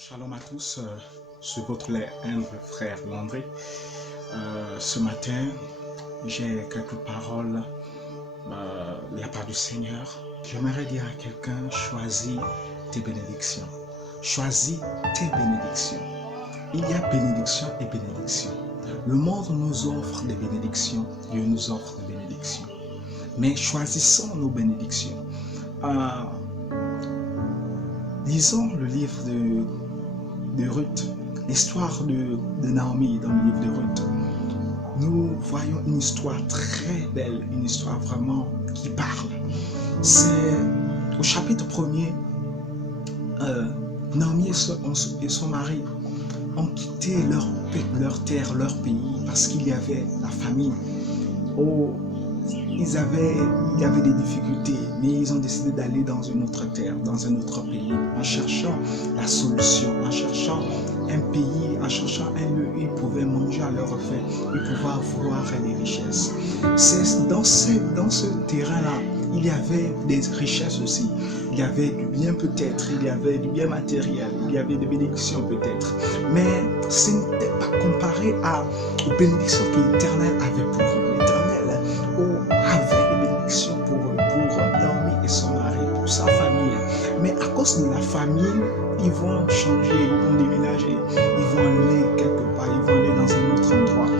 Shalom à tous, c'est votre humble frère Landry. Ce matin, j'ai quelques paroles de la part du Seigneur. J'aimerais dire à quelqu'un, choisis tes bénédictions. Choisis tes bénédictions. Il y a bénédiction et bénédiction. Le monde nous offre des bénédictions, Dieu nous offre des bénédictions. Mais choisissons nos bénédictions. Lisons le livre de Ruth, l'histoire de Naomi dans le livre de Ruth. Nous voyons une histoire très belle, une histoire vraiment qui parle. C'est au chapitre 1er, Naomi et son mari ont quitté leur terre, leur pays, parce qu'il y avait la famine. Il y avait des difficultés, mais ils ont décidé d'aller dans une autre terre, dans un autre pays, en cherchant la solution, en cherchant un pays, en cherchant un lieu où ils pouvaient manger à leur faim, ils pouvaient avoir des richesses. C'est dans ce terrain-là, il y avait des richesses aussi. Il y avait du bien peut-être, il y avait du bien matériel, il y avait des bénédictions peut-être. Mais ce n'était pas comparé aux bénédictions que l'Éternel avait pour eux. Avait des bénédictions pour Naomi et son mari, pour sa famille. Mais à cause de la famine, ils vont changer, ils vont déménager, ils vont aller quelque part, ils vont aller dans un autre endroit.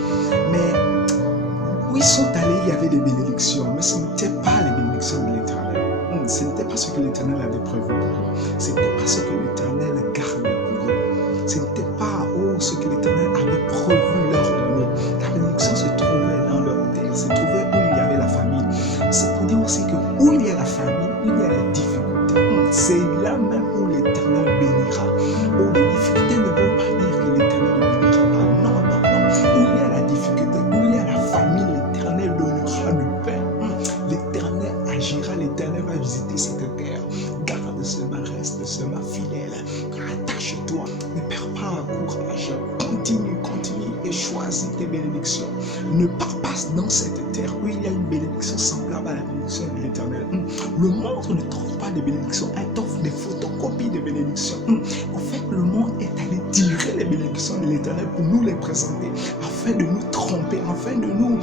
Mais où ils sont allés, il y avait des bénédictions, mais ce n'était pas les bénédictions de l'Éternel. Ce n'était pas ce que l'Éternel avait prévu pour eux. Ce n'était pas ce que l'Éternel gardait pour eux. Ce n'était pas ce que l'Éternel avait prévu leur donner. La bénédiction se trouvait dans leur terre, se trouvait où il y avait la famine. C'est pour dire aussi que où il y a la famine, il y a la difficulté. C'est là même où l'Éternel bénira. Où les difficultés ne veulent pas dire que l'Éternel ne bénira pas. Non, non, non. Où il y a la difficulté, où il y a la famine, l'Éternel donnera du pain. L'Éternel agira, l'Éternel va visiter cette terre. Garde seulement, reste seulement fidèle. Attache-toi, ne perds pas courage. Continue et choisis tes bénédictions. Ne pars pas dans cette terre où il y a une bénédiction semblable à la bénédiction de l'Éternel. Le monde ne t'offre pas de bénédictions, elle t'offre des photocopies de bénédictions. En fait, le monde est allé tirer les bénédictions de l'Éternel pour nous les présenter, afin de nous tromper, afin de nous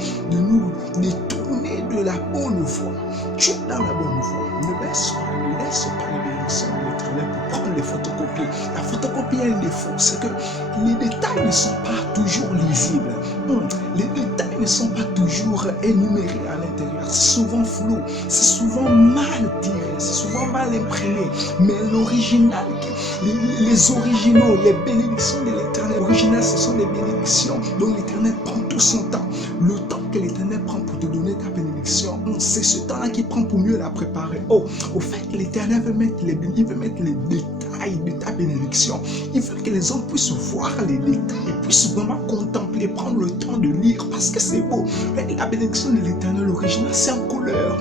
détourner de la bonne voie. Tu es dans la bonne voie. Ne laisse pas les bénédictions de l'Éternel pour prendre les photocopies. La photocopie a un défaut, c'est que les détails ne sont pas toujours lisibles. Les détails ne sont pas toujours énumérés à l'intérieur. C'est souvent flou, c'est souvent mal tiré, c'est souvent mal imprimé. Mais l'original, les originaux, les bénédictions de l'Éternel, l'original, ce sont les bénédictions dont l'Éternel prend tout son temps. Le temps que l'Éternel prend pour te donner ta bénédiction, c'est ce temps-là qu'il prend pour mieux la préparer. Au fait, l'Éternel veut mettre les détails de ta bénédiction. Il veut que les hommes puissent voir les détails et puissent vraiment contempler, prendre le temps de lire parce que c'est beau. La bénédiction de l'Éternel original, c'est en couleur.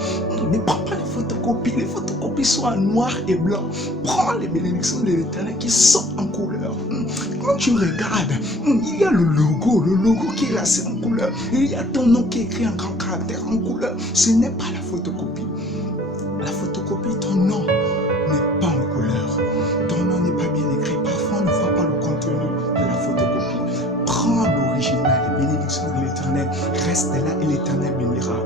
Ne prends pas les photocopies sont en noir et blanc. Prends les bénédictions de l'Éternel qui sont en couleur. Quand tu regardes, il y a le logo qui est là, c'est en couleur. Il y a ton nom qui est écrit en grand caractère en couleur. Ce n'est pas la photocopie. La photocopie, ton nom n'est pas en couleur. Ton nom n'est pas bien écrit. Parfois, on ne voit pas le contenu de la photocopie. Prends l'original, les bénédictions de l'Éternel. Reste là et l'Éternel bénira.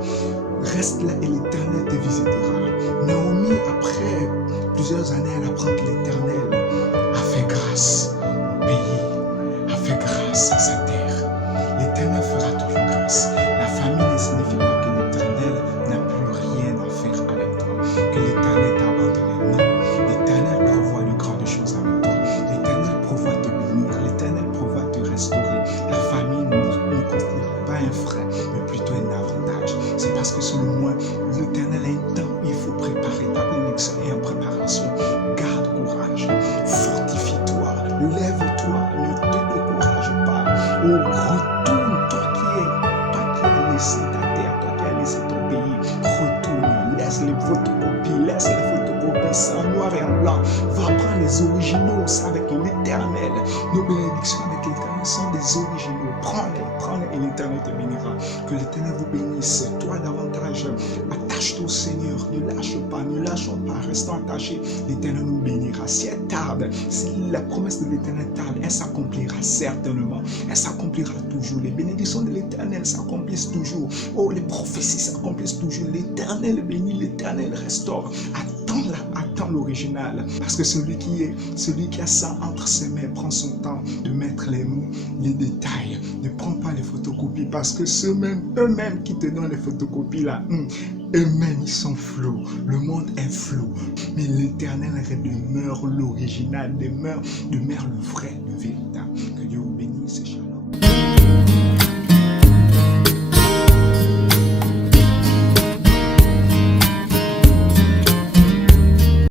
Reste là et l'Éternel te visitera. Naomi, après plusieurs années, elle apprend que l'Éternel a fait grâce au pays, a fait grâce à sa terre. L'Éternel fera toujours grâce. La famine ne signifie pas que l'Éternel n'a plus rien à faire avec toi, que l'Éternel t'a abandonné. Non, l'Éternel prévoit de grandes choses avec toi. L'Éternel prévoit te bénir, l'Éternel prévoit te restaurer. La famine ne constitue pas un frein, mais plutôt un avantage. C'est parce que selon moi, l'Éternel a un temps où il faut préparer ta bénédiction et en préparation. Garde courage, fortifie-toi, lève-toi, ne te décourage pas. l'Éternel. Nos bénédictions avec l'Éternel sont des originaux. Prends-les et l'Éternel te bénira. Que l'Éternel vous bénisse. Toi davantage, attache-toi au Seigneur. Ne lâchons pas, restons attachés. L'Éternel nous bénira. Si elle tarde, si la promesse de l'Éternel tarde, elle s'accomplira certainement. Elle s'accomplira toujours. Les bénédictions de l'Éternel s'accomplissent toujours. Oh, les prophéties s'accomplissent toujours. L'Éternel bénit, l'Éternel restaure. Attends l'original. Parce que celui qui a ça entre ses mains prend son temps de mettre les mots, les détails. Ne prends pas les photocopies parce que eux-mêmes qui te donnent les photocopies là, eux-mêmes ils sont flous. Le monde est flou. Mais l'Éternel demeure l'original, demeure le vrai,